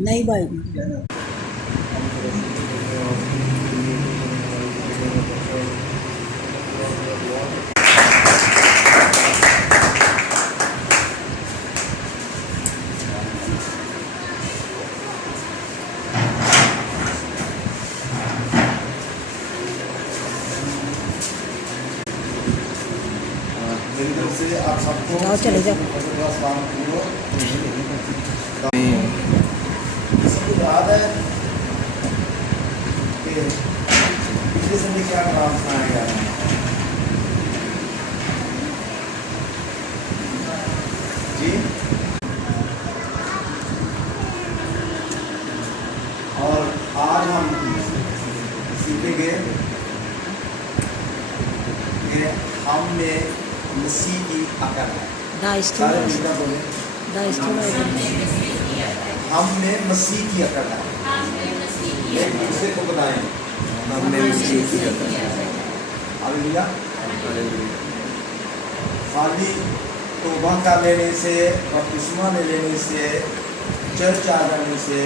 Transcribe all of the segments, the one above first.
نہیں بھائی میری طرف سے آپ سب کو جاؤ چلے جاؤ السلام سب کو یاد ہے کہ پچھلے سنڈے کیا کلام سنایا گیا ہے؟ جی اور آج ہم سیکھیں گے کہ ہم میں مسیح کی عقل ہے. سارے ملکہ بولیں ہم میں مسیح کی عقل ہے. ایک دوسرے کو بتائیں ہم میں مسیح کی عقل ہے. ہاللیلویہ. خالی توبہ کر لینے سے بپتسمہ لے لینے سے چرچ آ جانے سے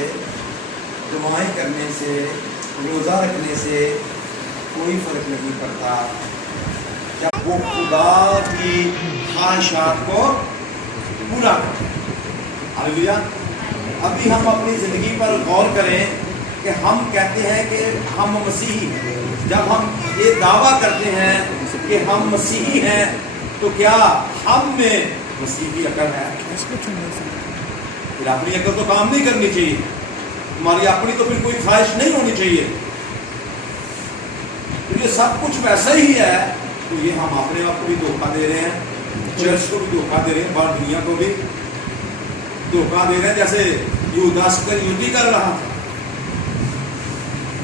دعائیں کرنے سے روزہ رکھنے سے کوئی فرق نہیں پڑتا جب وہ خدا کی خواہشات کو پورا کرے. ہاللیلویہ. ابھی ہم اپنی زندگی پر غور کریں کہ ہم کہتے ہیں کہ ہم مسیحی ہیں. جب ہم یہ دعویٰ کرتے ہیں کہ ہم مسیحی ہیں تو کیا ہم میں مسیح کی عقل ہے؟ پھر اپنی عقل تو کام نہیں کرنی چاہیے. ہماری اپنی تو پھر کوئی خواہش نہیں ہونی چاہیے. تو یہ سب کچھ ویسا ہی ہے تو یہ ہم اپنے آپ کو بھی دھوکہ دے رہے ہیں, چرچ کو بھی دھوکہ دے رہے ہیں, باہر دنیا کو بھی دھوکہ دے رہے ہیں. جیسے یہودا اسکریوتی کر رہا تھا,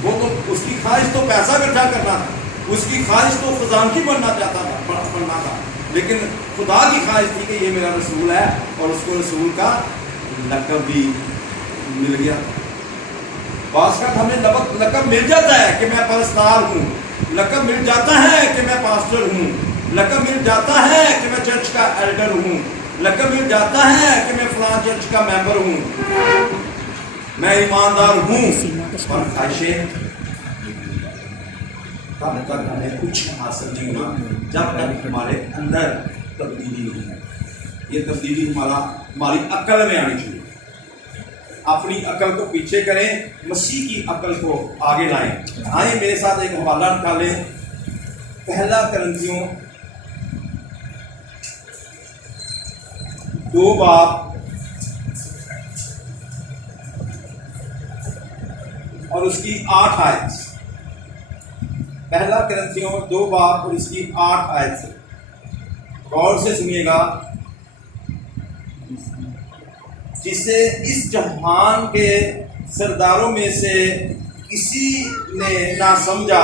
وہ تو اس کی خواہش تو پیسہ اکٹھا کرنا تھا, اس کی خواہش تو خزانچی بننا چاہتا تھا, بننا تھا, لیکن خدا کی خواہش تھی کہ یہ میرا رسول ہے اور اس کو رسول کا لقب بھی مل گیا. بعض کا ہمیں لقب مل جاتا ہے کہ میں پرستار ہوں, لقب مل جاتا ہے کہ میں پاسٹر ہوں, لقب مل جاتا ہے کہ میں چرچ کا ایلڈر ہوں, لقب مل جاتا ہے کہ میں فلاں چرچ کا ممبر ہوں, میں ایماندار ہوں, اور خواہشیں تب تک ہمیں کچھ حاصل نہیں ہونا جب تک ہمارے اندر تبدیلی نہیں ہے. یہ تبدیلی ہماری عقل میں آنی چاہیے. اپنی عقل کو پیچھے کریں, مسیح کی عقل کو آگے لائیں. آئیں میرے ساتھ ایک حوالہ نکالیں. پہلا کرنتھیوں 2 باب اور اس کی 8 آیت. پہلا کرنتھیوں 2 باب اور اس کی 8 آیت سے غور سے سنیے گا. جسے اس جہان کے سرداروں میں سے کسی نے نہ سمجھا,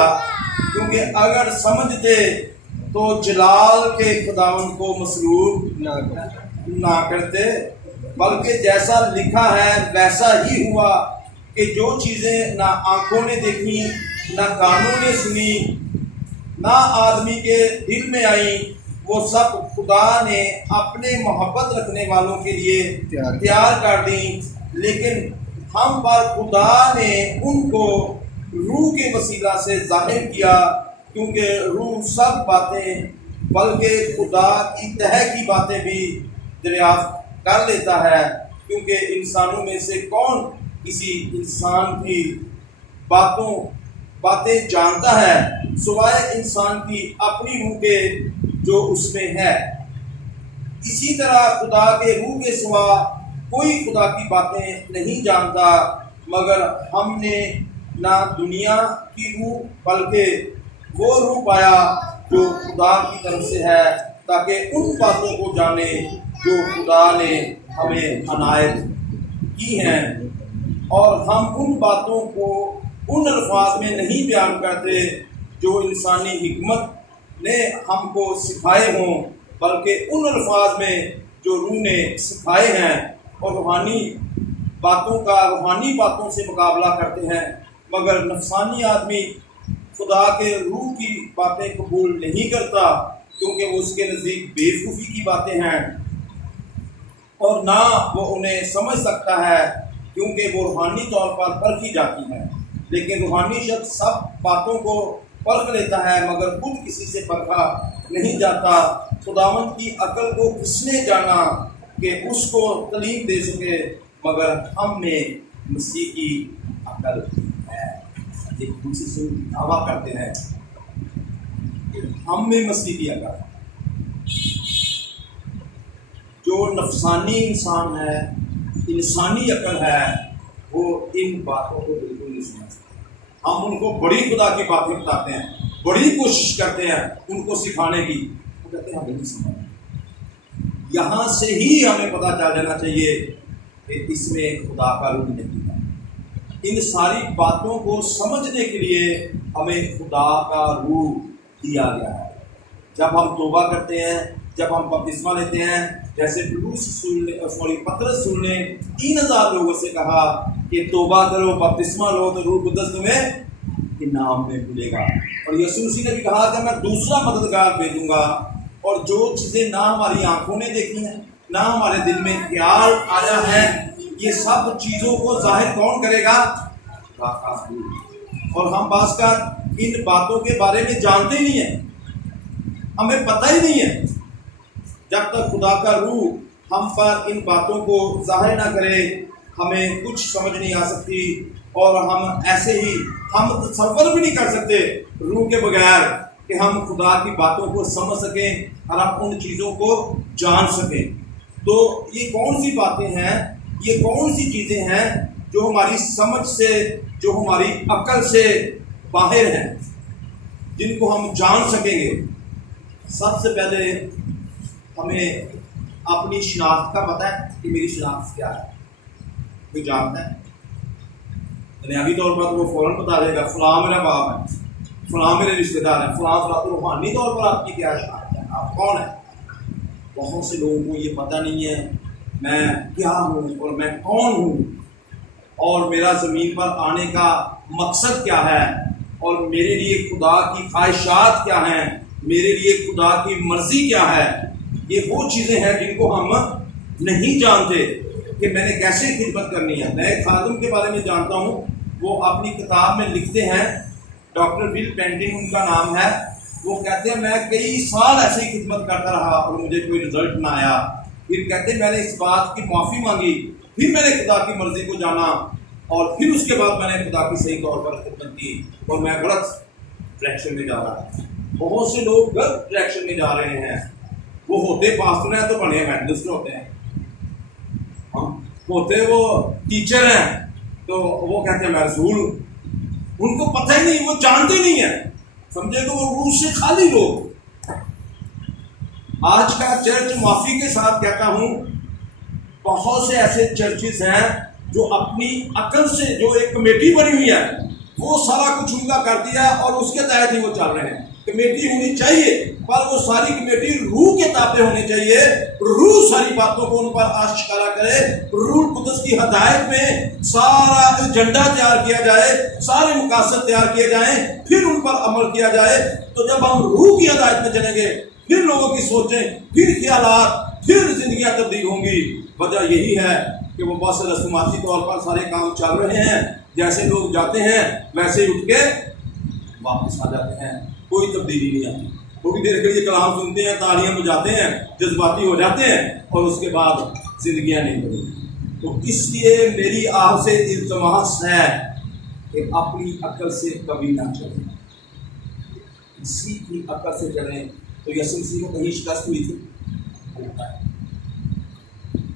کیونکہ اگر سمجھتے تو جلال کے خداوند کو مسرور نہ کرتے, بلکہ جیسا لکھا ہے ویسا ہی ہوا کہ جو چیزیں نہ آنکھوں نے دیکھی, نہ کانوں نے سنی, نہ آدمی کے دل میں آئیں, وہ سب خدا نے اپنے محبت رکھنے والوں کے لیے تیار کر دیں. لیکن ہم پر خدا نے ان کو روح کے وسیلہ سے ظاہر کیا, کیونکہ روح سب باتیں بلکہ خدا کی تہ کی باتیں بھی دریافت کر لیتا ہے, کیونکہ انسانوں میں سے کون کسی انسان کی باتیں جانتا ہے سوائے انسان کی اپنی روح کے جو اس میں ہے. اسی طرح خدا کے روح کے سوا کوئی خدا کی باتیں نہیں جانتا, مگر ہم نے نہ دنیا کی روح بلکہ وہ روح پایا جو خدا کی طرف سے ہے, تاکہ ان باتوں کو جانے جو خدا نے ہمیں عنایت کی ہیں. اور ہم ان باتوں کو ان الفاظ میں نہیں بیان کرتے جو انسانی حکمت نے ہم کو سکھائے ہوں, بلکہ ان الفاظ میں جو روح نے سکھائے ہیں, اور روحانی باتوں سے مقابلہ کرتے ہیں. مگر نفسانی آدمی خدا کے روح کی باتیں قبول نہیں کرتا, کیونکہ وہ اس کے نزدیک بے وقوفی کی باتیں ہیں, اور نہ وہ انہیں سمجھ سکتا ہے, کیونکہ وہ روحانی طور پر پرکھی جاتی ہے، لیکن روحانی شخص سب باتوں کو پرکھ لیتا ہے مگر خود کسی سے پرکھا نہیں جاتا۔ خداوند کی عقل کو کس نے جانا کہ اس کو تعلیم دے سکے، مگر ہم میں مسیح کی عقل ہے۔ ایک دوسرے سے دعویٰ کرتے ہیں کہ ہم میں مسیح کی عقل ہے۔ جو نفسانی انسان ہے، انسانی عقل ہے، وہ ان باتوں کو بالکل نہیں سمجھتا۔ ہم ان کو بڑی خدا کی باتیں بتاتے ہیں، بڑی کوشش کرتے ہیں ان کو سکھانے کی، وہ کہتے ہیں ہمیں نہیں سمجھ۔ یہاں سے ہی ہمیں پتہ چل جانا چاہیے کہ اس میں خدا کا روح نہیں ہے۔ ان ساری باتوں کو سمجھنے کے لیے ہمیں خدا کا روح دیا گیا ہے۔ جب ہم توبہ کرتے ہیں، جب ہم بپتسمہ لیتے ہیں، جیسے پطرس رسول نے 3000 لوگوں سے کہا کہ توبہ کرو، بپتسمہ لو تو روح قدس تمہیں انعام میں ملے گا۔ اور یسوع مسیح نے بھی کہا کہ میں دوسرا مددگار بھیجوں گا، اور جو چیزیں نہ ہماری آنکھوں نے دیکھی ہیں، نہ ہمارے دل میں خیال آیا ہے، یہ سب چیزوں کو ظاہر کون کرے گا؟ خدا کا روح۔ اور ہم بعض کا ان باتوں کے بارے میں جانتے ہی نہیں ہیں، ہمیں پتہ ہی نہیں ہے۔ جب تک خدا کا روح ہم پر ان باتوں کو ظاہر نہ کرے، ہمیں کچھ سمجھ نہیں آ سکتی، اور ہم ایسے ہی ہم تصور بھی نہیں کر سکتے روح کے بغیر کہ ہم خدا کی باتوں کو سمجھ سکیں اور ہم ان چیزوں کو جان سکیں۔ تو یہ کون سی باتیں ہیں، یہ کون سی چیزیں ہیں جو ہماری سمجھ سے، جو ہماری عقل سے باہر ہیں، جن کو ہم جان سکیں گے؟ سب سے پہلے ہمیں اپنی شناخت کا پتہ ہے کہ میری شناخت کیا ہے۔ کوئی جانتا ہے؟ دنیاوی طور پر تو وہ فوراً بتا دے گا فلاں میرا باپ ہے، فلاں میرے رشتے دار ہیں، فلاں فلاں۔ تو روحانی طور پر آپ کی کیا شناخت ہے، آپ کون ہیں؟ بہت سے لوگوں کو یہ پتہ نہیں ہے میں کیا ہوں اور میں کون ہوں، اور میرا زمین پر آنے کا مقصد کیا ہے، اور میرے لیے خدا کی خواہشات کیا ہیں، میرے لیے خدا کی مرضی کیا ہے۔ یہ وہ چیزیں ہیں جن کو ہم نہیں جانتے کہ میں نے کیسے خدمت کرنی ہے۔ میں ایک خادم کے بارے میں جانتا ہوں، وہ اپنی کتاب میں لکھتے ہیں، ڈاکٹر ول پینٹنگ ان کا نام ہے، وہ کہتے ہیں میں کئی سال ایسے ہی خدمت کرتا رہا اور مجھے کوئی رزلٹ نہ آیا۔ پھر کہتے ہیں میں نے اس بات کی معافی مانگی، پھر میں نے خدا کی مرضی کو جانا، اور پھر اس کے بعد میں نے خدا کی صحیح طور پر خدمت کی، اور میں غلط ڈائریکشن میں جا رہا تھا۔ بہت سے لوگ غلط ڈائریکشن میں جا رہے ہیں، وہ ہوتے پاسٹر ہیں تو بڑے ایونجلسٹ ہوتے ہیں، ہوتے وہ ٹیچر ہیں تو وہ کہتے ہیں میں رسول ہوں۔ ان کو پتہ ہی نہیں، وہ جانتے نہیں ہیں، سمجھے تو وہ روح سے خالی لوگ۔ آج کا چرچ معافی کے ساتھ کہتا ہوں، بہت سے ایسے چرچز ہیں جو اپنی عقل سے، جو ایک کمیٹی بنی ہوئی ہے، وہ سارا کچھ ان کا کر دیا اور اس کے تحت ہی وہ چل رہے ہیں۔ کمیٹی ہونی چاہیے پر وہ ساری کمیٹی روح کے تابع ہونی چاہیے، روح ساری باتوں کو ان پر آشکارا کرے، روح قدس کی ہدایت میں سارا ایجنڈا تیار کیا جائے، سارے مقاصد تیار کیے جائیں، پھر ان پر عمل کیا جائے۔ تو جب ہم روح کی ہدایت میں چلیں گے، پھر لوگوں کی سوچیں، پھر خیالات، پھر زندگیاں تبدیل ہوں گی۔ وجہ یہی ہے کہ وہ بس رسوماتی طور پر سارے کام چل رہے ہیں، جیسے لوگ جاتے ہیں ویسے ہی اٹھ کے واپس آ جاتے ہیں، کوئی تبدیلی نہیں آتی۔ تھوڑی دیر کے لیے کلام سنتے ہیں، تالیاں بجاتے ہیں، جذباتی ہو جاتے ہیں، اور اس کے بعد زندگیاں نہیں بدلتی۔ تو اس لیے میری آپ سے التماس ہے کہ اپنی عقل سے کبھی نہ چلیں، اسی کی عقل سے چلیں۔ تو یسوع مسیح کو کہیں شکست ہوئی تھی؟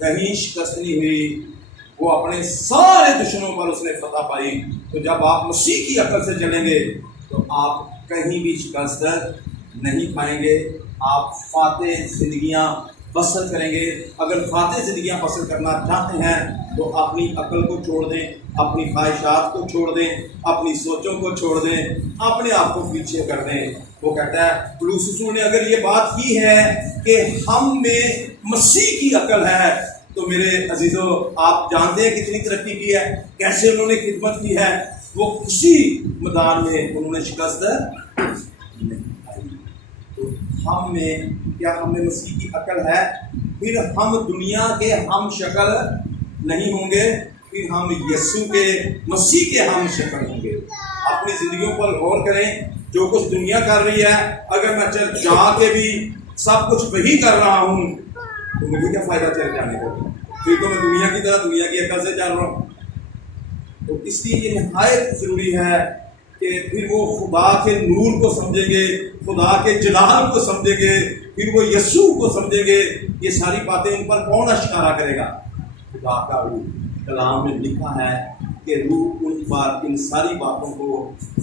کہیں شکست نہیں ہوئی، وہ اپنے سارے دشمنوں پر اس نے فتح پائی۔ تو جب آپ مسیح کی عقل سے چلیں گے تو آپ کہیں بھی شکست نہیں پائیں گے، آپ فاتح زندگیاں بسر کریں گے۔ اگر فاتح زندگیاں بسر کرنا چاہتے ہیں تو اپنی عقل کو چھوڑ دیں، اپنی خواہشات کو چھوڑ دیں، اپنی سوچوں کو چھوڑ دیں، اپنے آپ کو پیچھے کر دیں۔ وہ کہتا ہے پولس رسول نے اگر یہ بات کی ہے کہ ہم میں مسیح کی عقل ہے، تو میرے عزیزوں آپ جانتے ہیں کتنی ترقی کی ہے، کیسے انہوں نے خدمت کی ہے۔ وہ کسی میدان میں انہوں نے شکست نہیں پائی۔ تو ہم میں کیا ہم میں مسیح کی عقل ہے؟ پھر ہم دنیا کے ہم شکل نہیں ہوں گے، پھر ہم یسوع کے مسیح کے ہم شکل ہوں گے۔ اپنی زندگیوں پر غور کریں، جو کچھ دنیا کر رہی ہے، اگر میں چل جا کے بھی سب کچھ وہی کر رہا ہوں تو مجھے کیا فائدہ چل جانے کا؟ پھر تو میں دنیا کی طرح دنیا کی عقل سے چل رہا ہوں۔ تو اس لیے یہ نہایت ضروری ہے کہ پھر وہ خدا کے نور کو سمجھیں گے، خدا کے جلال کو سمجھیں گے، پھر وہ یسوع کو سمجھیں گے۔ یہ ساری باتیں ان پر کون اشارہ کرے گا؟ خدا کا روح۔ کلام میں لکھا ہے کہ روح ان پر ان ساری باتوں کو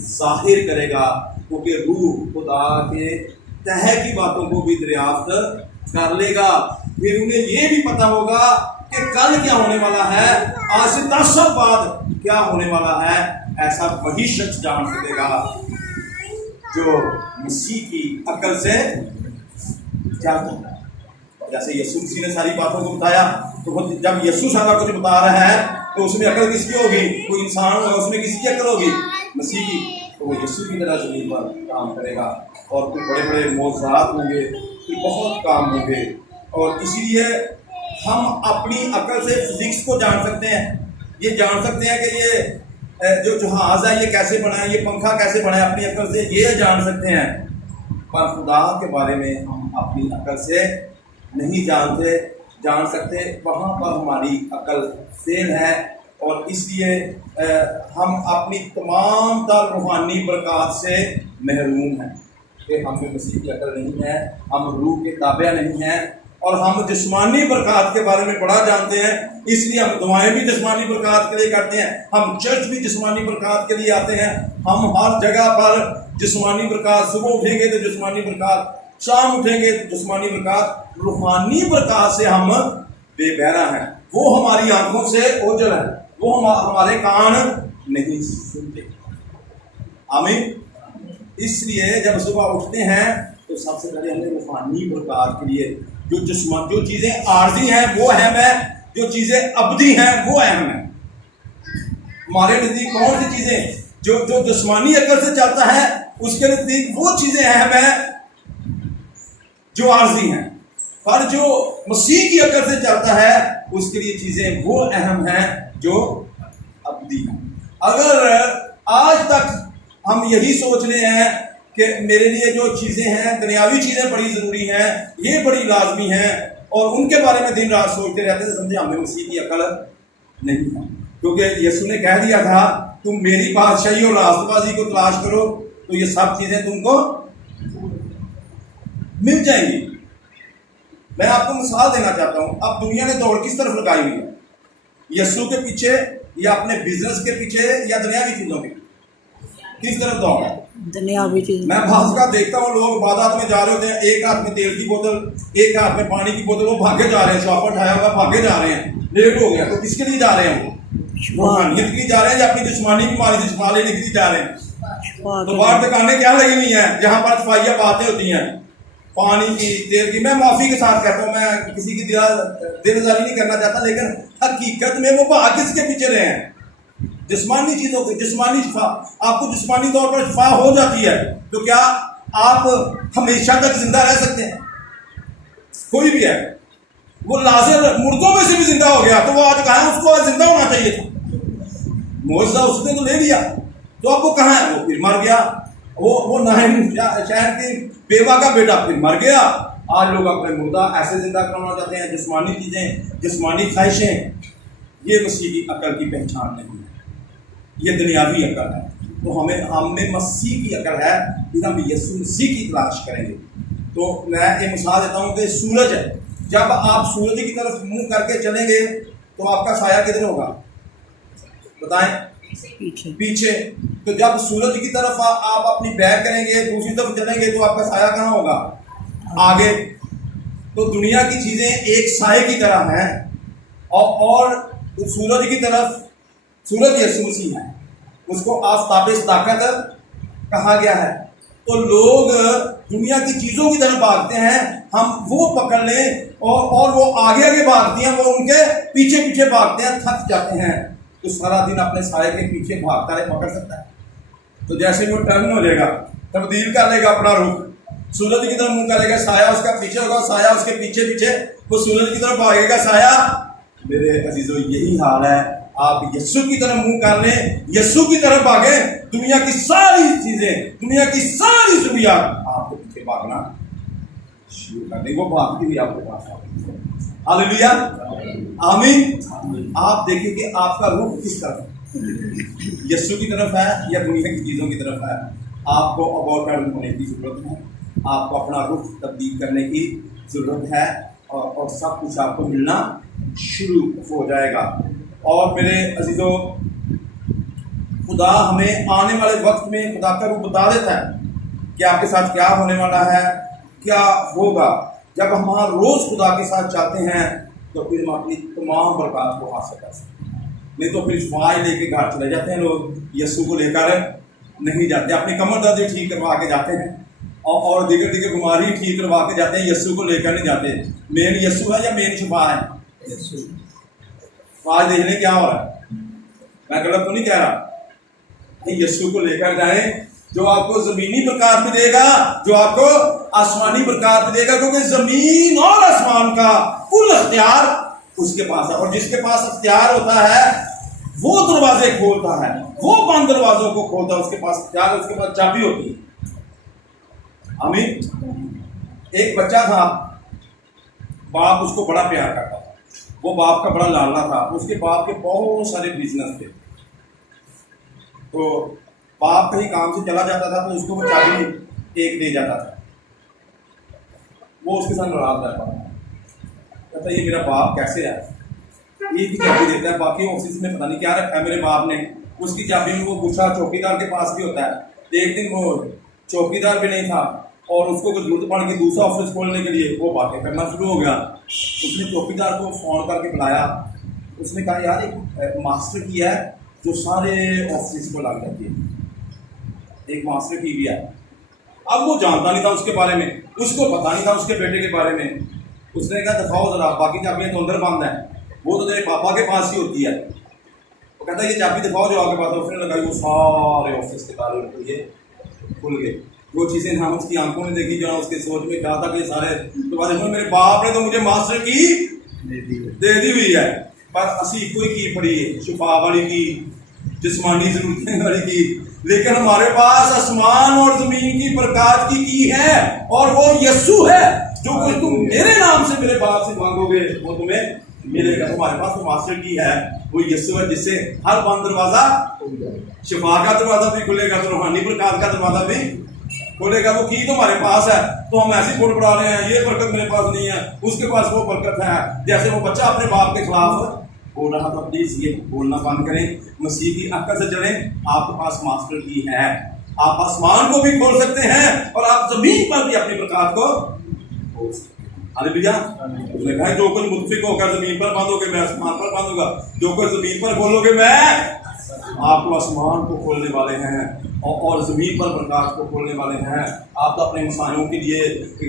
ظاہر کرے گا، کیونکہ روح خدا کے تہہ کی باتوں کو بھی دریافت کر لے گا۔ پھر انہیں یہ بھی پتہ ہوگا کہ کل کیا ہونے والا ہے، آج سے 10 سال بعد کیا ہونے والا ہے۔ ایسا وہی شخص جان سکے گا جو مسیح کی عقل سے چلتا ہے۔ جیسے یسوع مسیح نے ساری باتوں کو بتایا، تو جب یسوع سارا کچھ بتا رہا ہے تو اس میں عقل کس کی ہوگی؟ کوئی انسان ہوگا، اس میں کسی کی عقل ہوگی؟ مسیح کی۔ تو وہ یسوع کی طرح زمین پر کام کرے گا، اور پھر بڑے بڑے معجزات ہوں گے، پھر بہت کام ہوں گے۔ اور اسی لیے ہم اپنی عقل سے فزکس کو جان سکتے ہیں، یہ جان سکتے ہیں کہ یہ جو جہاز ہے یہ کیسے بنا ہے، یہ پنکھا کیسے بنا ہے، اپنی عقل سے یہ جان سکتے ہیں۔ پر خدا کے بارے میں ہم اپنی عقل سے نہیں جان سکتے، وہاں پر ہماری عقل فیل ہے۔ اور اس لیے ہم اپنی تمام تر روحانی برکات سے محروم ہیں، کہ ہم میں مسیح کی عقل نہیں ہے، ہم روح کے تابع نہیں ہیں، اور ہم جسمانی برکات کے بارے میں بڑا جانتے ہیں، اس لیے ہم دعائیں بھی جسمانی برکات کے لیے کرتے ہیں، ہم چرچ بھی جسمانی برکات کے لیے آتے ہیں، ہم ہر جگہ پر جسمانی برکات، صبح اٹھیں گے تو جسمانی برکات، شام اٹھیں گے تو جسمانی برکات، روحانی برکات سے ہم بے بہرا ہیں۔ وہ ہماری آنکھوں سے اوجھل ہے، وہ ہمارے کان نہیں سنتے۔ آمین۔ اس لیے جب صبح اٹھتے ہیں تو سب سے پہلے ہمیں روحانی برکات کے لیے جو چیزیں عارضی ہیں وہ اہم ہیں، جو چیزیں ابدی ہیں وہ اہم ہیں۔ ہمارے نزدیک کون سی چیزیں جو جسمانی عقل سے چلتا ہے، اس کے نزدیک وہ چیزیں اہم ہیں جو عارضی ہیں، پر جو مسیح کی عقل سے چلتا ہے اس کے لیے چیزیں وہ اہم ہیں جو ابدی ہیں۔ اگر آج تک ہم یہی سوچ رہے ہیں کہ میرے لیے جو چیزیں ہیں، دنیاوی چیزیں بڑی ضروری ہیں، یہ بڑی لازمی ہیں، اور ان کے بارے میں دن رات سوچتے رہتے ہیں، سمجھے ہمیں مسیح کی عقل نہیں ہے۔ کیونکہ یسوع نے کہہ دیا تھا تم میری بادشاہی اور راست بازی کو تلاش کرو تو یہ سب چیزیں تم کو مل جائیں گی۔ میں آپ کو مثال دینا چاہتا ہوں، اب دنیا نے دوڑ کس طرف لگائی ہوئی ہے؟ یسوع کے پیچھے، یا اپنے بزنس کے پیچھے، یا دنیاوی چیزوں کے؟ کس طرف دوڑ ہے؟ دنیاوی چیز۔ میں بعض کا دیکھتا ہوں لوگ عبادات میں جا رہے ہوتے ہیں، ایک ہاتھ میں تیل کی بوتل، ایک ہاتھ میں پانی کی بوتل، وہ بھاگے جا رہے ہیں، شاپر اٹھایا ہوا بھاگے جا رہے ہیں، لیٹ ہو گیا۔ تو کس کے لیے جا رہے ہیں؟ وہ روحانیت کے لیے جا رہے ہیں، یا اپنی جسمانی بیماری سے شفا لینے کے لیے جا رہے ہیں؟ تو باہر دکانیں کیا لگی ہوئی ہیں جہاں پر صفائیہ باتیں ہوتی ہیں، پانی کی، تیل کی۔ میں معافی کے ساتھ کہتا ہوں، میں کسی کی دل آزاری نہیں کرنا چاہتا، لیکن حقیقت میں وہ بھاگ کس کے پیچھے رہے ہیں؟ جسمانی چیزوں کی، جسمانی شفا۔ آپ کو جسمانی طور پر شفا ہو جاتی ہے تو کیا آپ ہمیشہ تک زندہ رہ سکتے ہیں؟ کوئی بھی ہے، وہ لازر مردوں میں سے بھی زندہ ہو گیا، تو وہ آج کہاں ہے؟ اس کو آج زندہ ہونا چاہیے تھا، معجزہ اس نے تو لے لیا، تو اب وہ کہاں ہے؟ وہ پھر مر گیا۔ وہ ناہم شہر کی بیوہ کا بیٹا پھر مر گیا۔ آج لوگ اپنے مردہ ایسے زندہ کرنا چاہتے ہیں۔ جسمانی چیزیں، جسمانی خواہشیں، یہ مسیح کی عقل کی پہچان نہیں ہے، یہ دنیاوی عقل ہے۔ تو ہم میں مسیح کی عقل ہے، پھر ہم یسوع مسیح کی تلاش کریں گے۔ تو میں یہ مثال دیتا ہوں کہ سورج ہے، جب آپ سورج کی طرف منہ کر کے چلیں گے تو آپ کا سایہ کدھر ہوگا؟ بتائیں؟ پیچھے۔ تو جب سورج کی طرف آپ اپنی بیک کریں گے، دوسری طرف چلیں گے، تو آپ کا سایہ کہاں ہوگا؟ آگے۔ تو دنیا کی چیزیں ایک سائے کی طرح ہیں، اور سورج کی طرف، سورج یسوع مسیح ہے، اس کو آفتاب صداقت کہا گیا ہے۔ تو لوگ دنیا کی چیزوں کی طرف بھاگتے ہیں، ہم وہ پکڑ لیں، اور وہ آگے آگے بھاگتی ہیں، وہ ان کے پیچھے پیچھے بھاگتے ہیں، تھک جاتے ہیں۔ تو سارا دن اپنے سائے کے پیچھے بھاگتا رہے، پکڑ سکتا ہے؟ تو جیسے وہ ٹرن ہو جائے گا، تبدیل کر لے گا اپنا رخ، سورج کی طرف منہ کرے گا، سایہ اس کا پیچھے ہوگا، سایہ اس کے پیچھے پیچھے، وہ سورج کی طرف بھاگے گا سایہ۔ میرے عزیزو، یہی حال ہے آپ یسوع کی طرف منہ کر لیں, یسوع کی طرف بھاگیں, دنیا کی ساری چیزیں, دنیا کی ساری ضروریات آپ کو پیچھے بھاگنا شروع کر دیں, وہ بھاگتی ہوئی آپ کے پاس آئے. ہاللیلویا, آمین. آپ دیکھیں کہ آپ کا رخ کس طرف ہے, یسوع کی طرف ہے یا دنیا کی چیزوں کی طرف ہے. آپ کو اباؤٹ ہونے کی ضرورت ہے, آپ کو اپنا رخ تبدیل کرنے کی ضرورت ہے, اور سب کچھ آپ کو ملنا شروع ہو جائے گا. اور میرے عزیزوں, خدا ہمیں آنے والے وقت میں خدا کا روپ بتا دیتا ہے کہ آپ کے ساتھ کیا ہونے والا ہے, کیا ہوگا. جب ہم ہر روز خدا کے ساتھ چلتے ہیں تو پھر ہم اپنی تمام برکات کو حاصل کر سکتے ہیں. نہیں تو پھر شفائی لے کے گھر چلے جاتے ہیں لوگ, یسوع کو لے کر نہیں جاتے. اپنی کمر درد ٹھیک کروا کے جاتے ہیں, اور دیگر بیماری ٹھیک کروا کے جاتے ہیں, یسوع کو لے کر نہیں جاتے. مین یسوع ہے یا مین شفا ہے؟ آج دیکھنے کیا ہو رہا ہے, میں غلط تو نہیں کہہ رہا. یسوع کو لے کر جائیں جو آپ کو زمینی برکات بھی دے گا, جو آپ کو آسمانی برکات بھی دے گا, کیونکہ زمین اور آسمان کا کل اختیار اس کے پاس ہے. اور جس کے پاس اختیار ہوتا ہے وہ دروازے کھولتا ہے, وہ بند دروازوں کو کھولتا ہے. اس کے پاس اختیار ہے, اس کے پاس چابی ہوتی ہے. آمین. ایک بچہ تھا, باپ اس کو بڑا پیار کرتا تھا, وہ باپ کا بڑا لاڈلا تھا. اس کے باپ کے بہت سارے بزنس تھے, تو باپ کہیں کام سے چلا جاتا تھا تو اس کو وہ چابی ایک دے جاتا تھا. وہ اس کے ساتھ ناراض رہتا تھا, کہتا یہ میرا باپ کیسے ہے, ایک ہی چابی دیتا ہے, باقی آفس میں پتہ نہیں کیا رکھا ہے میرے باپ نے. اس کی چابی میں وہ گچھا چوکی دار کے پاس بھی ہوتا ہے. ایک دن وہ چوکی دار بھی نہیں تھا, اور اس کو ضرورت پڑ گئی دوسرا آفس کھولنے کے لیے, وہ باتیں کرنا شروع ہو گیا. اس نے چوکی دار کو فون کر کے بلایا. اس نے کہا یار ایک ماسٹر کی ہے جو سارے آفس کو لگ جاتی ہے, ایک ماسٹر کی بھی ہے. اب وہ جانتا نہیں تھا اس کے بارے میں, اس کو پتا نہیں تھا اس کے بیٹے کے بارے میں. اس نے کہا دکھاؤ ذرا, باقی چابیاں تو اندر بند ہیں, وہ تو تیرے پاپا کے پاس ہی ہوتی ہے. وہ کہتا ہے یہ چابی دکھاؤ جو آپ کے پاس ہے. اس نے لگائی, وہ سارے آفس کے تالے کھل گئے. وہ چیزیں ہم اس کی آنکھوں نے دیکھی جو اس کے سوچ میں کہا تھا کہ سارے تو میرے باپ نے تو مجھے ماسٹر کی دے دی ہوئی ہے, پر اسی کوئی کی پڑی ہے, شفا والی کی, جسمانی ضرورتیں والی کی, لیکن ہمارے پاس آسمان اور زمین کی برکات کی ہے, اور وہ یسوع ہے. جو کچھ تم میرے نام سے میرے باپ سے مانگو گے وہ تمہیں ملے گا. تمہارے پاس تو ماسٹر کی ہے, وہ یسوع ہے, جس سے ہر بند دروازہ, شفا کا دروازہ بھی کھلے گا, تو روحانی برکات کا دروازہ بھی کھولے گا. وہ کی تمہارے پاس ہے, تو ہم ایسی بول پڑا رہے ہیں یہ برکت میرے پاس نہیں ہے, اس کے پاس وہ برکت ہے. جیسے وہ بچہ اپنے باپ کے خلاف بول رہا تھا, پلیز یہ بولنا بند کریں, مسیح کی عقل سے چلیں. آپ کے پاس ماسٹر کی ہے, آپ آسمان کو بھی کھول سکتے ہیں, اور آپ زمین پر بھی اپنی برکات کو کھول سکتے ہیں. ہاللیلویا. اس نے کہا جو کچھ متفق ہو کر زمین پر باندھو گے میں آسمان پر باندھوں گا, جو کچھ زمین پر کھولو گے میں آپ کو آسمان کو کھولنے والے ہیں, اور زمین پر برکات کو کھولنے والے ہیں. آپ تو اپنے مسائلوں کے لیے,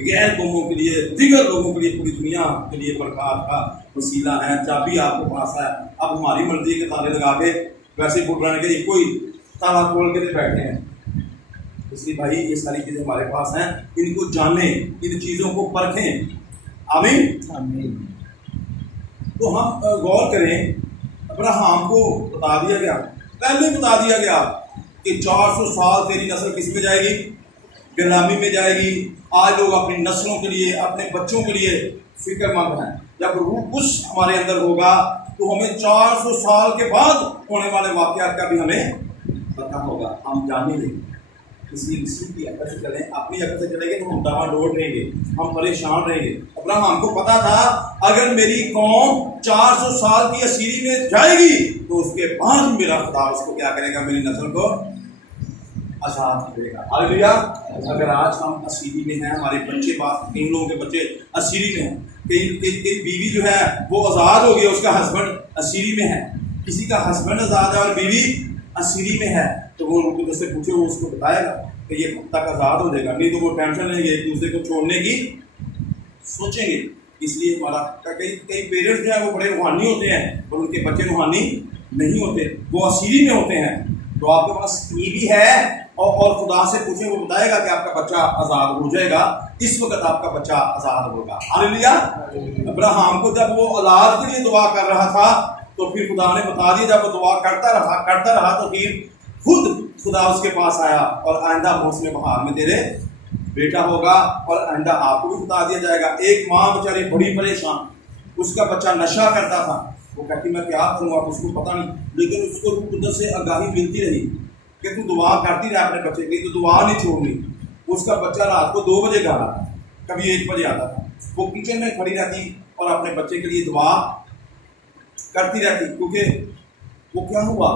غیر قوموں کے لیے, دیگر لوگوں کے لیے, پوری دنیا کے لیے برکات کا وسیلہ ہے. چابی آپ کے پاس ہے. اب ہماری مرضی کے تالے لگا کے ویسے بول رہے ہیں کہ کوئی تالا کھول کے بیٹھے ہیں. اس لیے بھائی یہ ساری چیزیں ہمارے پاس ہیں, ان کو جانیں, ان چیزوں کو پرکھیں. آمین. تو ہم غور کریں, ابراہیم کو بتا دیا گیا, پہلے بتا دیا گیا کہ 400 سال تیری نسل کس میں جائے گی, غلامی میں جائے گی. آج لوگ اپنی نسلوں کے لیے, اپنے بچوں کے لیے فکر مند ہیں. جب روح کچھ ہمارے اندر ہوگا تو ہمیں 400 سال کے بعد ہونے والے واقعات کا بھی ہمیں پتہ ہوگا, ہم جانیں گے. اس لیے کسی کی عقل سے چلیں, اپنی عقل سے چلیں گے تو ہم ڈاواں ڈول رہیں گے, ہم پریشان رہیں گے. ابراہیم کو پتا تھا اگر میری قوم 400 سال کی اسیری میں جائے گی تو اس کے بعد میرا خدا اس کو کیا کرے گا, میری نسل کو آزاد کرے گا. ہاللیلویا. اگر آج ہم اسیری میں ہیں, ہمارے بچے پاس, کئی لوگوں کے بچے اسیری میں ہیں, کئی بیوی جو ہے وہ آزاد ہو گئی, اس کا ہسبینڈ اسیری میں ہے, کسی کا ہسبینڈ آزاد ہے اور بیوی اسیری میں ہے, تو وہ ان کو سے پوچھے, وہ اس کو بتائے گا کہ یہ کب تک آزاد ہو جائے گا. نہیں تو وہ ٹینشن لیں گے, ایک دوسرے کو چھوڑنے کی سوچیں گے. اس لیے ہمارا کئی پیرنٹس جو ہیں وہ بڑے روحانی ہوتے ہیں اور ان کے بچے روحانی نہیں ہوتے, وہ اسیری میں ہوتے ہیں. تو آپ کے پاس بیوی ہے اور خدا سے پوچھیں, وہ بتائے گا کہ آپ کا بچہ آزاد ہو جائے گا, اس وقت آپ کا بچہ آزاد ہوگا. ہاللیلویا. ابراہیم کو جب وہ اولاد کے لیے دعا کر رہا تھا تو پھر خدا نے بتا دیا، جب وہ دعا کرتا رہا تو پھر خود خدا اس کے پاس آیا اور آئندہ موسم بہار میں تیرے بیٹا ہوگا اور آئندہ آپ کو بھی بتا دیا جائے گا۔ ایک ماں بیچاری بڑی پریشان، اس کا بچہ نشہ کرتا تھا، وہ کہتی میں کیا کروں، اب اس کو پتہ نہیں، لیکن اس کو روح القدس سے آگاہی ملتی رہی کہ تو دعا کرتی رہے اپنے بچے کے لیے، تو دعا نہیں چھوڑنی۔ اس کا بچہ رات کو 2 بجے گھر آتا تھا، کبھی 1 بجے آتا تھا، وہ کچن میں کھڑی رہتی اور اپنے بچے کے لیے دعا کرتی رہتی، کیونکہ وہ کیا ہوا،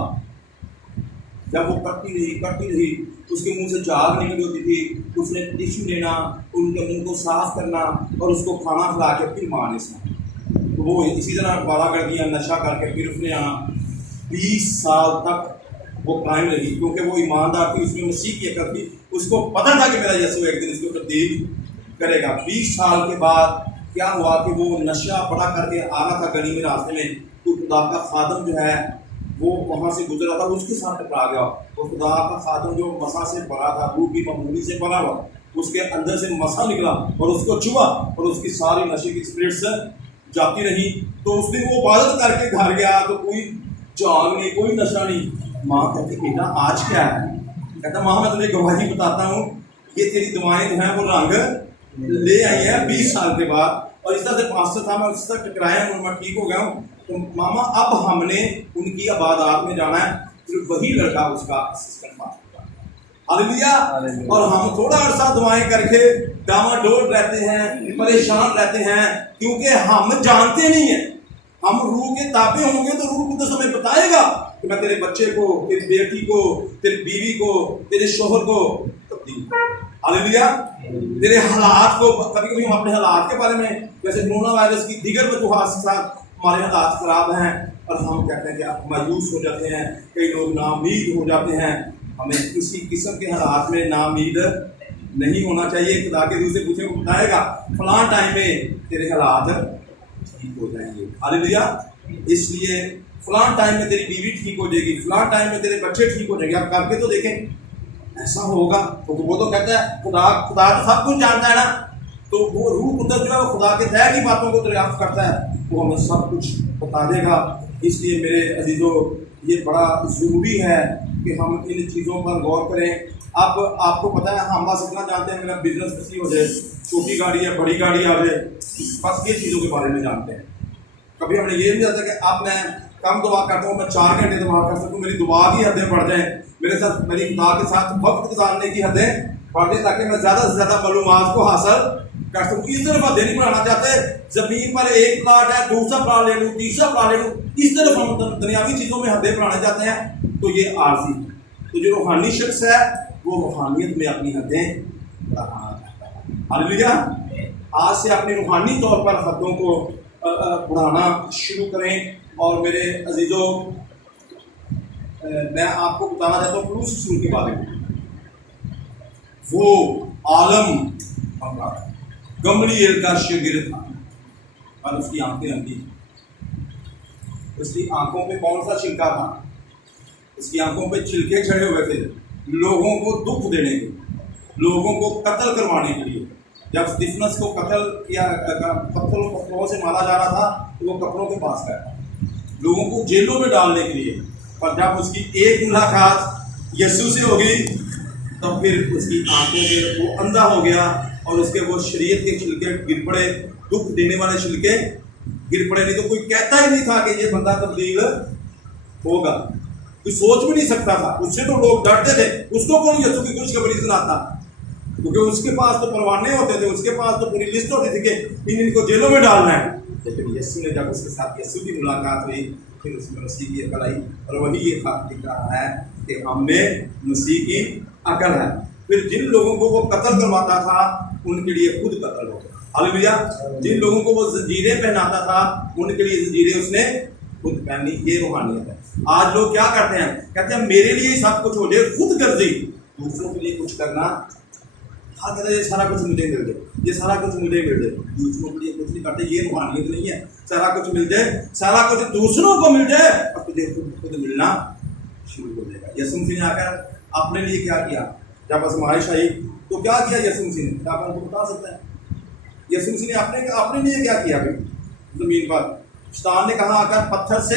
جب وہ کرتی رہی اس کے منہ سے جھاگ نکلی ہوتی تھی، اس نے ٹیشو لینا، ان کے منہ کو صاف کرنا اور اس کو کھانا کھلا کے پھر ماں نے سنا، تو وہ اسی طرح گالا کردیاں، نشہ کر کے پھر اس نے آنا 20 سال تک وہ قائم رہی، کیونکہ وہ ایماندار تھی، اس میں مسیح کی عقل تھی، اس کو پتہ تھا کہ میرا یسوع ایک دن اس کو تبدیل کرے گا۔ 20 سال کے بعد کیا ہوا کہ وہ نشہ بڑا کر کے آ رہا تھا گلی میں راستے میں، تو خدا کا خادم جو ہے وہ وہاں سے گزر رہا تھا، اس کے ساتھ ٹکرا گیا، اور خدا کا خادم جو مسا سے بھرا تھا، روح کی معمولی سے بھرا ہوا، اس کے اندر سے مسا نکلا اور اس کو چھوا اور اس کی ساری نشے کی اسپرٹس جاتی رہی۔ تو اس دن وہ عبادت کر کے گھر گیا تو کوئی جاگ نہیں، کوئی نشہ نہیں۔ ماں کہتی بیٹا آج کیا ہے؟ کہتا ماں میں تمہیں گواہی بتاتا ہوں، یہ تیری دعائیں جو ہیں وہ رنگ لے آئی ہیں 20 سال کے بعد، اور اس طرح سے پاسٹر تھا، میں اس طرح ٹکرایا ہوں، میں ٹھیک ہو گیا ہوں، تو ماما اب ہم نے ان کی عبادات میں جانا ہے، پھر وہی لڑکا اس کا اسسٹنٹ پاسٹر تھا، ہاللیلویہ۔ اور ہم تھوڑا عرصہ دعائیں کر کے ڈاواڈول رہتے ہیں، پریشان رہتے ہیں، کیونکہ ہم جانتے نہیں ہیں، ہم روح کے تابع ہوں گے تو روح القدس ہمیں بتائے گا کہ میں تیرے بچے کو، تیری بیٹی کو، تیری بیوی کو، تیرے شوہر کو تبدیل، ہاللیلویہ، تیرے حالات کو۔ کبھی کبھی ہم اپنے حالات کے بارے میں، جیسے کورونا وائرس کی دیگر وجوہات کے ساتھ ہمارے حالات خراب ہیں اور ہم کہتے ہیں کہ آپ مایوس ہو جاتے ہیں، کئی لوگ ناامید ہو جاتے ہیں۔ ہمیں کسی قسم کے حالات میں ناامید نہیں ہونا چاہیے۔ خدا کے روح سے پوچھیں، وہ بتائے گا فلاں ٹائم میں تیرے حالات ٹھیک ہو جائیں گے، ہاللیلویہ۔ اس لیے فلاں ٹائم میں تیری بیوی ٹھیک ہو جائے گی، فلاں ٹائم میں تیرے بچے ٹھیک ہو جائیں گے۔ آپ کر کے تو دیکھیں، ایسا ہوگا۔ وہ تو کہتا ہے خدا تو سب کچھ جانتا ہے نا، تو وہ روح قدرت جو ہے وہ خدا کے طے کی باتوں کو دریافت کرتا ہے، وہ ہمیں سب کچھ بتا دے گا۔ اس لیے میرے عزیزو یہ بڑا ضروری ہے کہ ہم ان چیزوں پر غور کریں۔ اب آپ کو پتہ ہے ہم بس اتنا جانتے ہیں میرا بزنس کسی ہو جائے، چھوٹی گاڑی ہے بڑی گاڑی آ جائے، بس یہ چیزوں کے بارے میں جانتے ہیں۔ کبھی ہم نے یہ نہیں جانتا کہ اب میں کم دعا کرتا ہوں، میں 4 گھنٹے دعا کر سکوں، میری دعا کی حدیں بڑھ جائیں، میرے ساتھ میری خدا کے ساتھ وقت گزارنے کی حدیں بڑھ جائیں، تاکہ میں زیادہ سے زیادہ معلومات کو حاصل کر سکوں۔ اس طرف حدیں نہیں بڑھانا چاہتے، زمین پر ایک پلاٹ ہے، دوسرا پلاٹ لے لوں، تیسرا پلاٹ لے لوں، اس طرف ہم دنیاوی چیزوں میں حدیں بڑھانا چاہتے ہیں، تو یہ عارضی ہے۔ تو جو روحانی شخص ہے وہ روحانیت میں اپنی حدیں بڑھانا چاہتا ہے، ہاللیلویہ۔ آج سے اپنی روحانی طور پر حدوں کو بڑھانا شروع کریں۔ اور میرے عزیزوں میں آپ کو بتانا چاہتا ہوں کلوس رسول کے بارے میں۔ وہ عالم گملیل کا شاگرد تھا اور اس کی آنکھیں اندھی تھیں۔ اس کی آنکھوں پہ کون سا چھلکا تھا؟ اس کی آنکھوں پہ چھلکے چڑھے ہوئے تھے، لوگوں کو دکھ دینے کے، لوگوں کو قتل کروانے کے لیے۔ جب اسطیفنس کو قتل کیا، پتھروں سے مارا جا رہا تھا تو وہ کپڑوں کے پاس گیا، لوگوں کو جیلوں میں ڈالنے کے لیے۔ اور جب اس کی ایک ملاقات یسوع سے ہوگی تو پھر اس کی آنکھوں کے وہ اندھا ہو گیا اور اس کے وہ شریعت کے چھلکے گر پڑے، دکھ دینے والے چھلکے گر پڑے۔ نہیں تو کوئی کہتا ہی نہیں تھا کہ یہ بندہ تبدیل ہوگا، کوئی سوچ بھی نہیں سکتا تھا۔ اس سے تو لوگ ڈرتے تھے، اس کو کون یسوع کی خوشخبری سناتا، کیونکہ اس کے پاس تو پروانے ہوتے تھے، اس کے پاس تو پوری لسٹ ہوتی تھی کہ ان کو جیلوں میں ڈالنا ہے۔ لیکن یسوع نے جب اس کے ساتھ یسوع کی ملاقات ہوئی پھر اس میں مسیح کی عقل آئی، اور وہی یہ خط لکھ رہا ہے کہ ہم میں مسیح کی عقل ہے۔ پھر جن لوگوں کو وہ قتل کرواتا تھا ان کے لیے خود قتل ہو گیا، ہاللیلویہ۔ جن لوگوں کو وہ زنجیریں پہناتا تھا ان کے لیے زنجیریں اس نے خود پہنی۔ یہ روحانیت ہے۔ آج لوگ کیا کرتے ہیں؟ کہتے ہیں میرے لیے سب کچھ ہو جائے، خود غرضی، دوسروں کے لیے کچھ کرنا۔ ہاں کہتے ہیں یہ سارا کچھ مجھے مل جائے، یہ سارا کچھ مجھے مل جائے، دوسروں کے لیے کچھ نہیں کرتے۔ یہ روحانیت نہیں ہے۔ سارا کچھ مل جائے، سارا کچھ دوسروں کو مل جائے اور تجھے خود ملنا شروع ہو جائے گا۔ یسوع مسیح نے آ کر اپنے لیے کیا کیا؟ جب آزمائش آئی تو کیا کیا یسوع مسیح نے؟ آپ ان کو بتا سکتے ہیں یسوع مسیح نے اپنے لیے کیا کیا؟ زمین پر شیطان نے کہا آ کر پتھر سے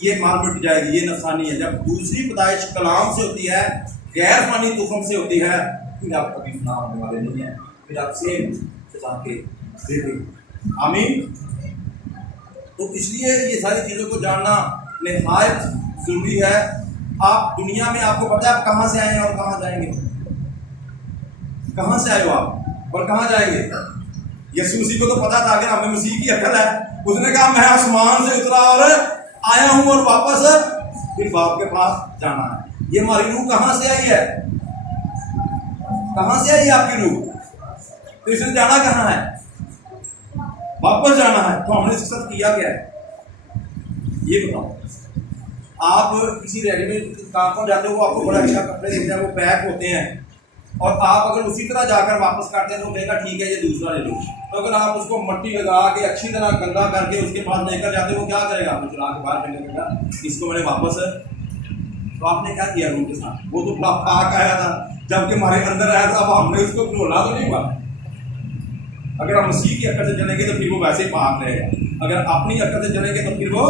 یہ مال مٹ جائے گی، یہ نفسانی ہے. جب دوسری پیدائش کلام سے ہوتی ہے، غیر فانی تخم سے ہوتی ہے، پھر آپ کبھی فنا ہونے والے نہیں ہیں، پھر آپ سیم خدا کے بیٹے. آمین. تو اس لیے یہ ساری چیزوں کو جاننا نہایت ضروری ہے. آپ دنیا میں آپ کو پتہ ہے آپ کہاں سے آئے ہیں اور کہاں جائیں گے. کہاں سے آئے ہو آپ اور کہاں جائیں گے؟ یسوع مسیح کو تو پتا تھا کہ ہمیں مسیح کی عقل ہے. اس نے کہا میں آسمان سے اترا اور آیا ہوں اور واپس پھر باپ کے پاس جانا ہے. یہ ہماری روح کہاں سے آئی ہے؟ کہاں سے آئی ہے آپ کی روح؟ تو اس نے جانا کہاں ہے؟ واپس جانا ہے. تو ہم نے اس کے ساتھ کیا کیا ہے یہ بتاؤ. آپ کسی ریڈی میڈ کام پر جاتے ہو، آپ کو بڑا اچھا کپڑے دیتے ہیں، وہ پیک ہوتے ہیں، اور آپ اگر اسی طرح جا کر واپس کرتے ہیں تو کہے گا ٹھیک ہے یہ دوسرا لے لو. تو اگر آپ اس کو مٹی لگا کے اچھی طرح گندا کر کے اس کے بعد لے کر جاتے ہو، کیا کرے گا؟ چلا کے باہر پھینکے گا اس کو میں نے واپس. تو آپ نے کیا کیا روح کے ساتھ؟ وہ تو پاک آیا تھا، جبکہ ہمارے اندر آیا تھا، اب ہم نے اس کو دھونا تو نہیں ہوا. اگر ہم مسیح کی عقل سے چلیں گے تو پھر وہ ویسے ہی پاک رہے گا. اگر اپنی عقل سے چلیں گے تو پھر وہ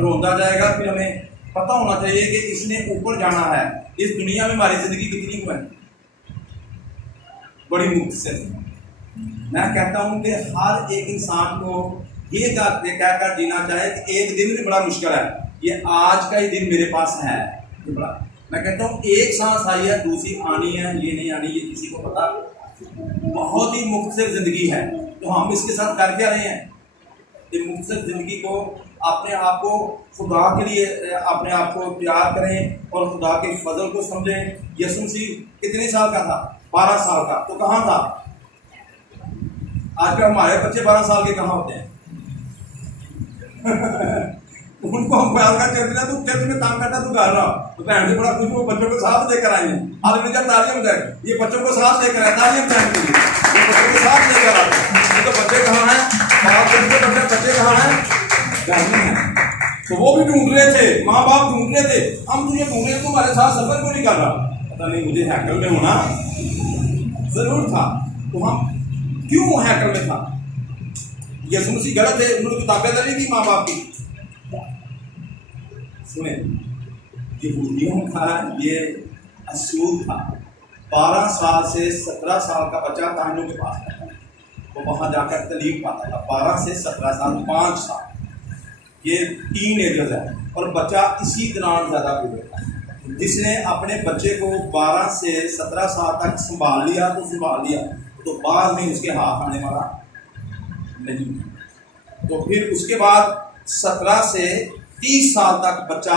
روندا جائے گا. پھر ہمیں پتہ ہونا چاہیے کہ اس نے اوپر جانا ہے. اس دنیا میں ہماری زندگی کتنی ہے؟ بڑی مختصر. میں کہتا ہوں کہ ہر ایک انسان کو یہ کہہ کر جینا چاہے کہ ایک دن بھی بڑا مشکل ہے، یہ آج کا ہی دن میرے پاس ہے. میں کہتا ہوں ایک سانس آئی ہے، دوسری آنی ہے، یہ نہیں آنی یہ کسی کو پتا. بہت ہی مختصر زندگی ہے. تو ہم اس کے ساتھ کر کیا رہے ہیں؟ کہ مختصر زندگی کو اپنے آپ کو خدا کے لیے اپنے آپ کو تیار کریں اور خدا کے فضل کو سمجھیں. یسوع مسیح کتنے سال کا تھا؟ 12 سال کا. تو کہاں تھا؟ آج کل ہمارے بچے 12 سال کے کہاں ہوتے ہیں؟ ان کو ہم خیال کر چلتے ہیں تو چرچ میں کام کرتا تو گھر رہا تو بہن سے بڑا خوش وہ بچوں کو ساتھ لے کر آئیں گے. آج جب تعلیم جائے یہ بچوں کو ساتھ لے کر آئے تعلیم بہن کے لیے یہ بچوں کو ساتھ لے کر آتے. تو بچے کہاں ہیں؟ بچے کہاں ہیں؟ گھر میں ہیں. تو وہ بھی ڈھونڈ رہے تھے، ماں باپ ڈھونڈ رہے تھے. ہم تجھے ڈھونڈ رہے تمہارے ساتھ سفر کیوں نہیں کر رہا؟ پتا نہیں مجھے ہیکل میں ہونا ضرور تھا. تو ہم کیوں ہیکل میں تھا؟ یسوع مسیح غلط ہے، انہوں نے کتابیں نہیں کی ماں باپ کی. سنیں یہودیوں کا یہ اصول تھا 12 سال سے 17 سال کا بچہ کہانیوں کے پاس رہتا وہ وہاں جا کر تعلیم پاتا تھا. 12 سے 17 سال 5 سال یہ ٹین ایجز ہے اور بچہ اسی دوران زیادہ گزرتا ہے. جس نے اپنے بچے کو 12 سے 17 سال تک سنبھال لیا تو بعد میں اس کے ہاتھ آنے والا نہیں. تو پھر اس کے بعد 17 سے 30 سال تک بچہ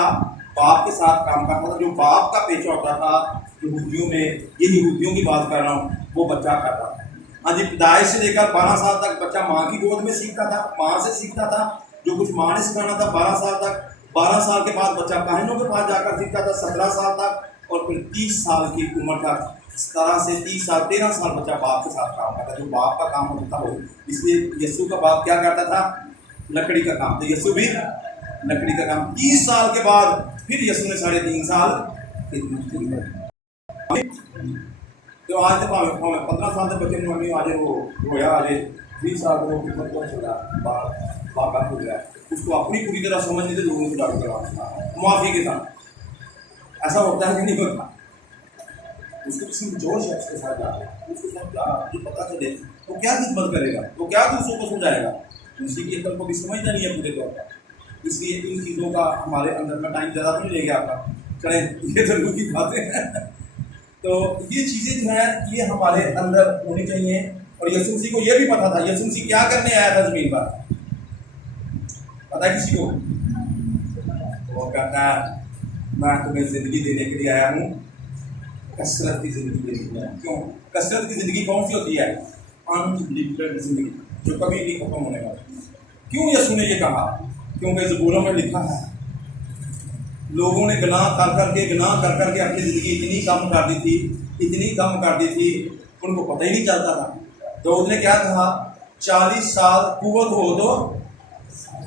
باپ کے ساتھ کام کرتا تھا. جو باپ کا پیشہ ہوتا تھا یہودیوں میں، یہ یہودیوں کی بات کر رہا ہوں، وہ بچہ کرتا تھا. ہاں جی، پیدائش سے لے کر 12 سال تک بچہ ماں کی گود میں سیکھتا تھا، ماں سے سیکھتا تھا جو کچھ ماں نے سکھانا تھا 12 سال تک. 12 سال کے بعد بچہ کاہنوں کے پاس جا کر سیکھتا تھا 17 سال تک. اور پھر 30 سال کی عمر تک 17 سے 30 سال 13 سال بچہ باپ کے ساتھ کام کرتا. جو باپ کا کام ہوتا تھا وہ، اس لیے یسوع کا باپ کیا کرتا تھا؟ لکڑی کا کام. تو یسوع بھی لکڑی کا کام. 30 سال کے بعد پھر یسوع نے 3.5 سال خدمت کی. تو آج تک 15 سال تک بچے نے آج وہ رویا، آج 20 سال کو خدمت کو چھوڑا باپ ہو گیا. اس کو اپنی پوری طرح سمجھنے سے لوگوں کو ڈاکٹر کروانا معافی کے ساتھ. ایسا ہوتا ہے کہ نہیں ہوتا؟ اس کو کسی جوش ہے اس کے ساتھ جا رہا ہے، اس کے ساتھ جو پتہ چلے وہ کیا خدمت کرے گا، وہ کیا دوسروں کو سمجھائے گا. اسی کی عقل کو بھی سمجھنا نہیں ہے پورے طور پر. اس لیے ان چیزوں کا ہمارے اندر میں ٹائم زیادہ تو نہیں لے گیا آپ کا، چلیں یہ ضرور کی باتیں ہیں. تو یہ چیزیں جو ہیں یہ ہمارے اندر ہونی چاہیے. اور یسوع مسیح کو یہ بھی پتہ تھا یسوع مسیح کیا کرنے آیا تھا زمین پر. پتہ ہے کسی کو؟ وہ کہتا ہے میں تمہیں زندگی دینے کے لیے آیا ہوں، کثرت کی زندگی دینے کے لیے آیا ہوں. کیوں؟ کثرت کی زندگی کون سی ہوتی ہے؟ انلمیٹڈ زندگی جو کبھی نہیں ختم ہونے والی. کیوں یسوع نے یہ کہا؟ کیونکہ زبوروں میں لکھا ہے لوگوں نے گناہ کر کر کے اپنی زندگی اتنی کم کر دی تھی ان کو پتہ ہی نہیں چلتا تھا. داؤد نے کیا کہا؟ 40 سال قوت ہو تو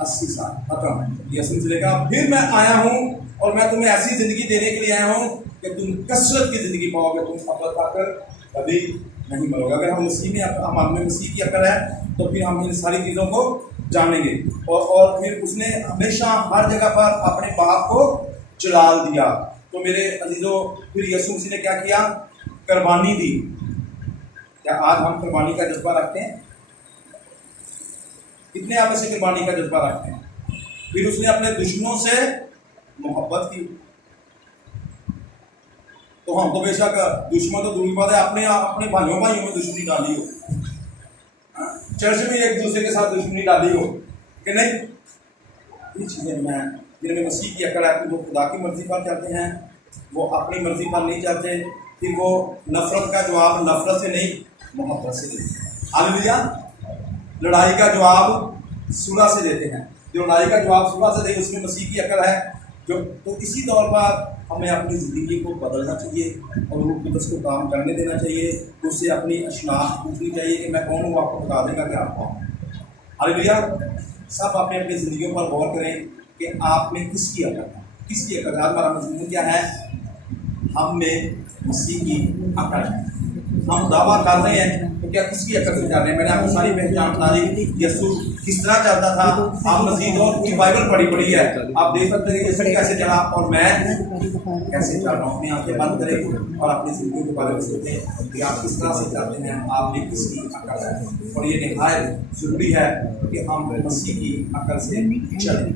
80 سال ختم. یسوع نے کہا پھر میں آیا ہوں اور میں تمہیں ایسی زندگی دینے کے لیے آیا ہوں کہ تم کثرت کی زندگی پاؤ گے، تم ابد تک کبھی نہیں مرو گے. اگر ہم مسیح میں مسیح کی عقل ہے تو پھر ہم ان ساری چیزوں کو جانیں گے. اور پھر اس نے ہمیشہ ہر جگہ پر اپنے باپ کو جلال دیا. تو میرے عزیزوں پھر یسوع مسیح نے کیا کیا؟ قربانی دی. کیا آج ہم قربانی کا جذبہ رکھتے ہیں؟ کتنے آپ سے قربانی کا جذبہ رکھتے ہیں؟ پھر اس نے اپنے دشمنوں سے محبت کی. تو ہم تو بے شک دشمن تو دوری بات ہے، اپنے بھائیوں میں دشمنی ڈالی ہو، چرچ میں ایک دوسرے کے ساتھ دشمنی ڈالی ہو کہ نہیں؟ یہ چیزیں جن میں مسیح کی عقل ہے، وہ خدا کی مرضی پر چلتے ہیں، وہ اپنی مرضی پر نہیں چلتے. پھر وہ نفرت کا جواب نفرت سے نہیں، محبت سے دیتے ہیں. ہاللیلویا. لڑائی کا جواب صلح سے دیتے ہیں. جو لڑائی کا جواب صلح سے دے اس میں مسیح کی عقل ہے. تو اسی طور پر ہمیں اپنی زندگی کو بدلنا چاہیے اور روح القدس کو کام کرنے دینا چاہیے. اس سے اپنی اشناخت پوچھنی چاہیے کہ میں کون ہوں، آپ کو بتا دے گا کہ آپ کون. ہاللیلویا. سب اپنی زندگیوں پر غور کریں کہ آپ میں کس کی عقل ہے، کس کی عقل ہے. آج ہمارا مضمون کیا ہے؟ ہم میں مسیح کی عقل ہے. ہم دعویٰ کر رہے ہیں تو کیا کس کی عقل سے چل رہے ہیں؟ میں نے آپ کو ساری پہچان بتا دی. یسوع کس طرح چلتا تھا. آپ مزید اور پوری بائبل پڑھی ہے، آپ دیکھ سکتے ہیں کہ یسوع کیسے چلا اور میں کیسے چل رہا ہوں. اپنی آنکھیں بند کریں اور اپنی زندگی کے بارے میں سوچیں کہ آپ کس طرح سے چلتے ہیں، آپ میں کس کی عقل ہے. اور یہ نہایت ضروری ہے کہ ہم مسیح کی عقل سے چلیں.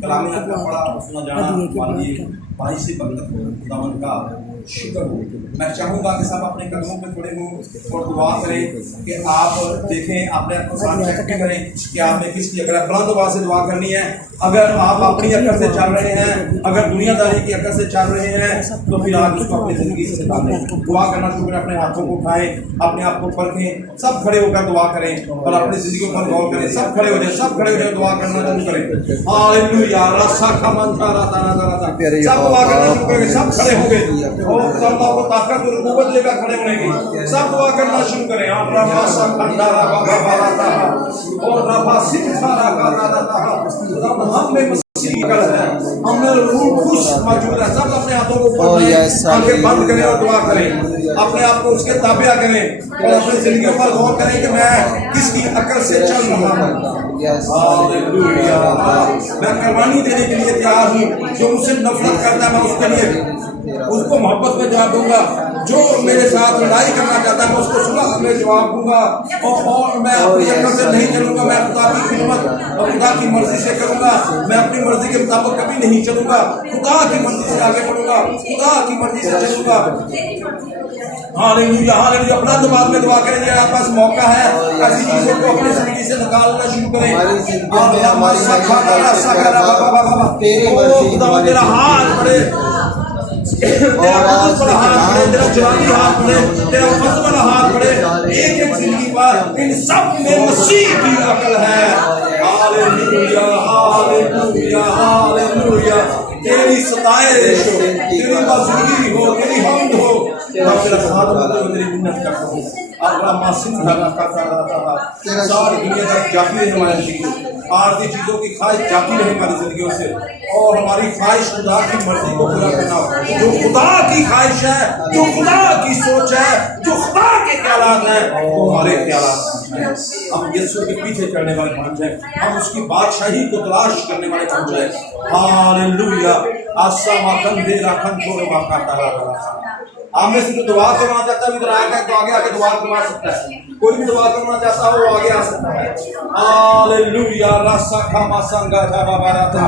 کلام اللہ کا پڑھا سنا جانا ہمارے لیے بھائی سے برکت ہو. خداوند کا شکر ہو. میں چاہوں گا کہ سب اپنے قدموں پہ کھڑے ہوں اور دعا کریں کہ آپ دیکھیں، اپنے آپ کو ساتھ چیک بھی کریں کہ آپ نے کس کی عقل ہے. بلند آواز سے دعا کرنی ہے. اگر آپ اپنی عقل سے چل رہے ہیں، اگر دنیا داری کی عقل سے چل رہے ہیں، تو پھر آپ اس کو اپنی زندگی سے نکالیں. دعا کرنا شروع کریں. اپنے ہاتھوں کو اٹھائیں، اپنے آپ کو پرکھیں. سب کھڑے ہو کر دعا کریں اور اپنی زندگیوں پر غور کریں. سب کھڑے ہو جائیں، سب کھڑے ہو جائیں، دعا کرنا شروع کریں. ہاللیلویا. رسا کمن تھا راتا راتا سب دعا کرنا شروع کریں. سب کھڑے ہو گئے اور اللہ کو طاقت اور قوت لے کر کھڑے ہونے کی. سب دعا کرنا شروع کریں. ربا سا کھنڈارا بابا باراتا اور ربا سکھارا کاراتا. ہم میں مسیح کی عقل ہے، ہم میں روح خوش موجود ہے. سب اپنے ہاتھوں کو اوپر کریں، آنکھیں بند کریں اور دعا کریں. اپنے آپ کو اس کے تابع کریں اور اپنی زندگیوں پر غور کریں کہ میں کس کی عقل سے چل رہا ہوں. ہاللیلویا. میں قربانی دینے کے لیے تیار ہوں. جو مجھ سے نفرت کرتا ہے میں اس کے لیے اس کو محبت میں جواب دوں گا. جو میرے ساتھ لڑائی کرنا چاہتا ہے میں اس کو صلح میں جواب دوں گا. اور میں اپنی عقل سے نہیں چلوں گا. میں خدا کی خدمت اور خدا کی مرضی سے کروں گا. میں اپنی مرضی کے مطابق کبھی نہیں چلوں گا. خدا کی مرضی سے آگے بڑھوں گا. خدا کی مرضی سے چلوں گا. ہاللیلویا. ہاللیلویا. اپنا دماغ میں دعا کریں. آپ پاس موقع ہے ایسی چیزوں کو اپنی زندگی سے نکالنا شروع کریں. خدا تیرا ہاتھ بڑھے، تیرا قدس والا ہاتھ بڑھے، تیرا جلالی ہاتھ بڑھے، تیرا فضل والا ہاتھ بڑھے. ایک ایک زندگی پر ان سب میں مسیح کی عقل ہے. ہاللیلویا. ہاللیلویا. ہاللیلویا. تیری ستائش ہو، تیری بزرگی ہو، تیری حمد ہو. تیرا ساتھ ہوتے ہوئے تیری منت کرتا ہوں. اپنا معصوم ڈھالا کرتا رہتا تھا. ساری دنیا تک جاتی رہے ہماری زندگی. آرتی چیزوں کی خواہش جاتی رہے ہماری زندگیوں سے اور ہماری خواہش خدا کی مرضی کو پورا کرنا. جو خدا کی خواہش ہے، جو خدا کی سوچ ہے، جو خدا کے خیالات ہیں، وہ ہمارے خیالات ہیں. ہم یسوع کے پیچھے چڑھنے والے بن جائیں. ہم اس کی بادشاہی کو تلاش کرنے والے بن جائیں. ہاللیلویا. آسا ماکندے راکھن چھوڑ باکاتا رہا. ہم میں سے جو دعا کرنا چاہتا ہے ادھر آئے تو آگے آ کے دعا کروا سکتا ہے. کوئی بھی دعا کرنا چاہتا ہے وہ آگے آ سکتا ہے. ہاللیلویا. راسا کھاما سنگا جا بابا راتا.